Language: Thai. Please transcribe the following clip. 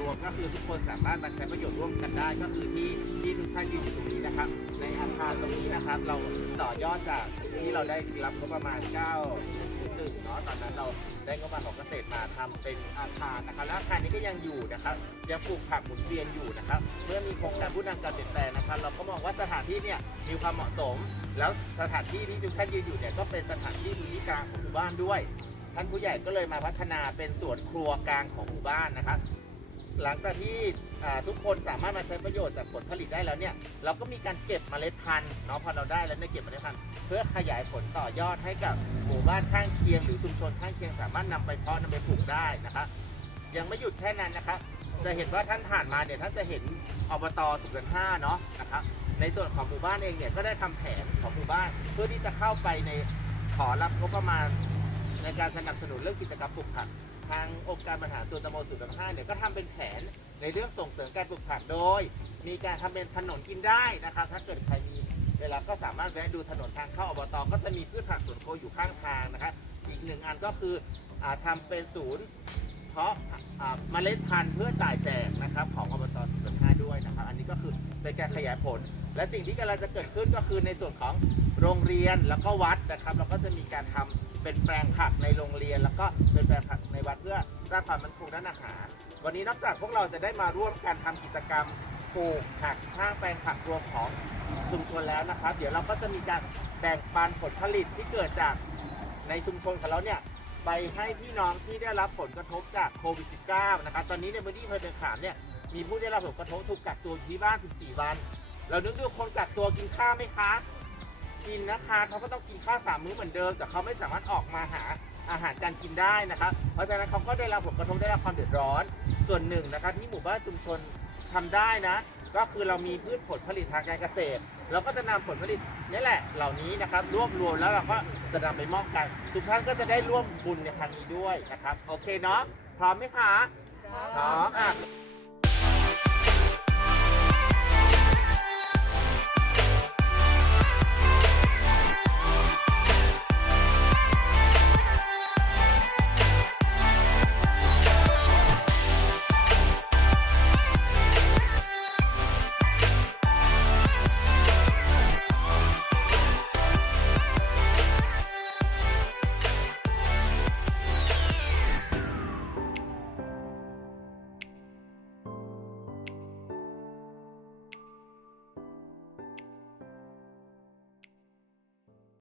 รวมก็คือทุกคนสามารถมาใช้ประโยชน์ร่วมกันได้ก็คือที่ที่ทุกท่านยืนอยู่ตรงนี้นะครับ ในอาคารตรงนี้นะครับ เราต่อยอดจากที่เราได้รับงบประมาณ9 1เนาะตอนนั้นเราได้งบประมาณของเกษตรมาทำเป็นอาคารนะครับและอาคารนี้ก็ยังอยู่นะครับยังปลูกผักหมุนเวียนอยู่นะครับ เมื่อมีโครงการผู้นำการเปลี่ยนแปลงนะครับ เราก็มองว่าสถานที่เนี่ยมีความเหมาะสม แล้วสถานที่ที่ทุกท่านยืนอยู่เนี่ยก็เป็นสถานที่พื้นที่กลางของหมู่บ้านด้วย ท่านผู้ใหญ่ก็เลยมาพัฒนาเป็นสวนครัวกลางของหมู่บ้านนะครับ หลังจากที่ทุกคนสามารถมาใช้ประโยชน์จากผลผลิตได้แล้วเนี่ยเราก็มีการเก็บเมล็ดพันธุ์เนาะพอเราได้แล้วเนี่ยเก็บเมล็ดพันธุ์เพื่อขยายผลต่อยอดให้กับหมู่บ้านข้างเคียงหรือชุมชนข้างเคียงสามารถนำไปเพาะนำไปปลูกได้นะครับยังไม่หยุดแค่นั้นนะครับจะเห็นว่าท่านผ่านมาเนี่ยท่านจะเห็นอบตสุกันห้าเนาะนะครับในส่วนของหมู่บ้านเองเนี่ยก็ได้ทำแผนของหมู่บ้าน เพื่อที่จะเข้าไปในขอรับงบประมาณในการสนับสนุนเรื่องกิจกรรมปลูกผัก ทางองค์การบริหารส่วนตำบลสุกันห้าเนี่ยก็ทำเป็นแผนในเรื่องส่งเสริมการปลูกผักโดย มีการทำเป็นถนนกินได้นะครับ ถ้าเกิดใครมีเวลาก็สามารถแวะดูถนนทางเข้าอบตก็จะมีพืชผักสวนครัวอยู่ข้างทางนะครับ อีกหนึ่งอันก็คืออาทำเป็นศูนย์เพาะเมล็ดพันธุ์เพื่อจ่ายแจกนะครับของอบตสุขภาด้วยนะครับ อันนี้ก็คือเป็นการขยายผล และสิ่งที่กำลังจะเกิดขึ้นก็คือในส่วนของโรงเรียนแล้วก็วัดนะครับ เราก็จะมีการทำ เป็นแปลงผักในโรงเรียน แล้วก็เป็นแปลงผักในวัดเพื่อสร้างความมั่นคงด้านอาหาร วันนี้นอกจากพวกเราจะได้มาร่วมกันทำกิจกรรมปลูกผักข้างแปลงผักรวมของชุมชนแล้วนะครับ เดี๋ยวเราก็จะมีการแบ่งปันผลผลิตที่เกิดจากในชุมชนของเราเนี่ยไปให้พี่น้องที่ได้รับผลกระทบจากโควิด -19 นะครับ ตอนนี้ในพื้นที่อำเภอเดินขามเนี่ยมีผู้ได้รับผลกระทบถูกกักตัวอยู่ที่บ้าน 14 วัน เรานึกดูคนกักตัวกินข้าวไหมคะ กินนะคะเขาก็ต้องกินข้าวสามมื้อเหมือนเดิมแต่เขาไม่สามารถออกมาหาอาหารการกินได้นะครับเพราะฉะนั้นเขาก็ได้รับผลกระทบได้รับความเดือดร้อน ส่วนหนึ่งนะครับที่หมู่บ้านชุมชนทำได้นะ ก็คือเรามีพืชผลผลิตทางการเกษตร เราก็จะนำผลผลิตนี่แหละเหล่านี้นะครับ รวบรวมแล้วเราก็จะนำไปมอบกันทุกท่านก็จะได้ร่วมบุญในครั้งนี้ด้วยนะครับ โอเคเนาะพร้อมไหมคะพร้อมอะ